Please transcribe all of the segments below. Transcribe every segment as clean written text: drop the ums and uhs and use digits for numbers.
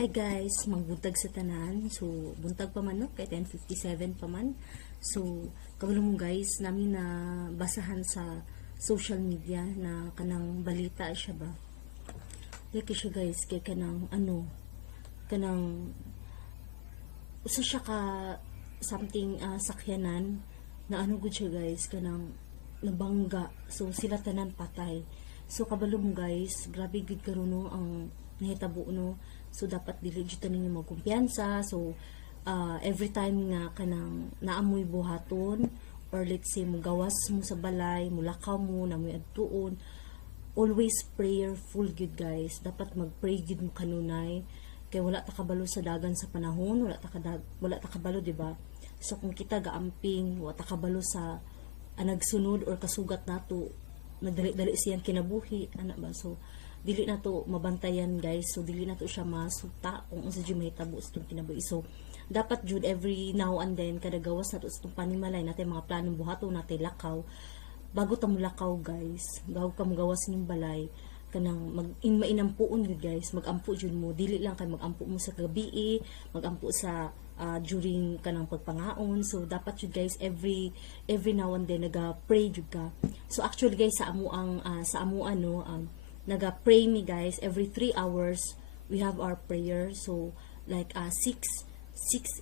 Hi guys, magbuntag sa tanan. So, buntag pa man no, kay 10:57 pa man. So, kabalo mo guys, namin na basahan sa social media na kanang balita siya ba. Like siya guys, kay kanang usa siya ka something sakyanan na ano gud siya guys, kanang nabangga. So, sila tanan patay. So, kabalo mo guys, grabe gud karon no ang nahitabo no. So dapat dili jud ninyo magkumpiyansa. So every time nga kanang naamoy buhaton or let's say mugawas mo sa balay, mulakaw mo na may adtuon, always prayerful gud guys. Dapat magpray gud mo kanunay kay wala ta kabalo sa dagan sa panahon, wala ta kabalo, di ba? So kung kita gaamping wala ta kabalo sa nagsunod or kasugat nato, nagdali-dali siyang kinabuhi ana ba. So dili na to mabantayan guys. So dili na to siya masuta kung unsa jud mahitabo sa itong kinabuhi. So dapat jud every now and then kada gawas na to sa itong panimalay natin, mga planong buhaton natin lakaw bago ta mulakaw guys, bago ka magawas ning balay kanang mainampuon gud guys, magampo jud mo. Dili lang kay magampo mo sa gabi, magampo sa during kanang pagpangaon. So dapat jud guys every now and then naga-pray jud ka. So actually guys sa amuang naga-pray me guys every 3 hours. We have our prayer. So like 6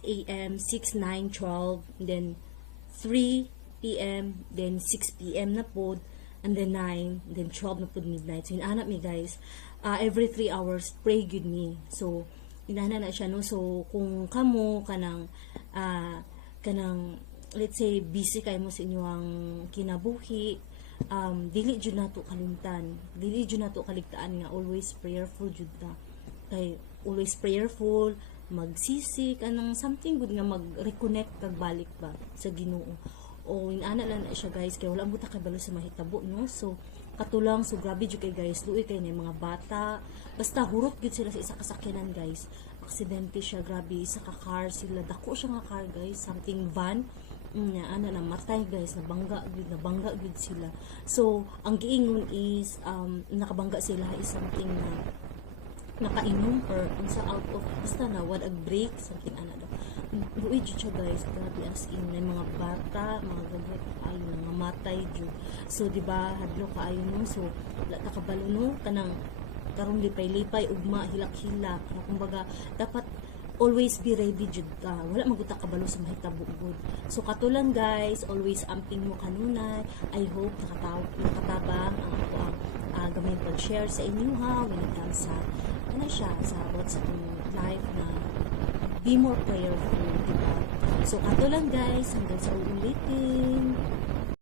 a.m, 6, 9, 12, then 3 p.m, then 6 p.m na pod, and then 9, then 12 na pod midnight. So inaanap me guys every 3 hours pray good me. So inana na siya no. So kung kamo kanang let's say busy kayo mo sa inyong kinabuhi, dili jud nato kalimtan, dili jud nato kaligtaan nga always prayerful jud ta. Kay always prayerful, magsisik anang something good nga mag-reconnect kag balik ba sa Ginoo. O inana lang na siya guys kay wala mo ta kabalo sa mahitabo no. So katulang, so grabe jud kay guys, luoy kay na mga bata, basta hurot gid sila sa isa ka sakyanan guys. Aksidente siya, grabe, isa ka car sila, dako siya nga car guys, something van nya na matay guys, nabangga gud sila. So ang giingon is nakabangga sila is something na nakainom or unsa out of basta na wad ag break something ana daw. Luoy jud siya guys, grabe as in na mga bata, mga gamay ay nga matay jud. So di ba hadlo kaayo no. So wala ta kabalo no kanang karong lipay-lipay ugma hilak-hilak. Kumbaga dapat always be ready jud ka, wala maguta kabalo sa mahitabo gud. So katulang guys, always amping mo kanunay. I hope nakatabang ang ako ang gamay pag-share sa inyo ha when it comes sa siya sa what's itong life na be more prayerful, diba? So katulang guys, hanggang sa uulitin.